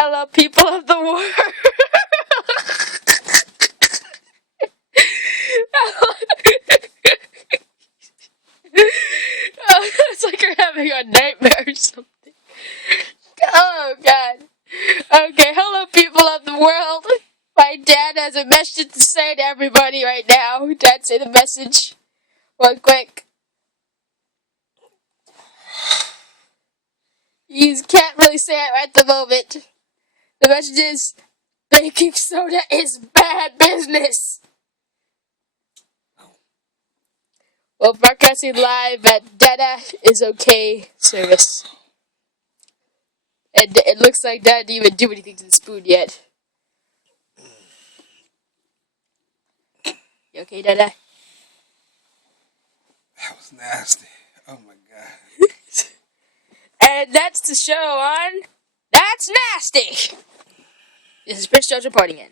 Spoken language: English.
Hello, people of the world. It's like you're having a nightmare or something. Oh, God. Okay, hello, people of the world. My dad has a message to say to everybody right now. Dad, say the message. One quick. You can't really say it right at the moment. The message is, baking soda is bad business. Well, broadcasting live at Dada is okay service. And it looks like Dad didn't even do anything to the spoon yet. You okay, Dada? That was nasty. Oh my god. And that's the show on That's Nasty. This is Prince George reporting in.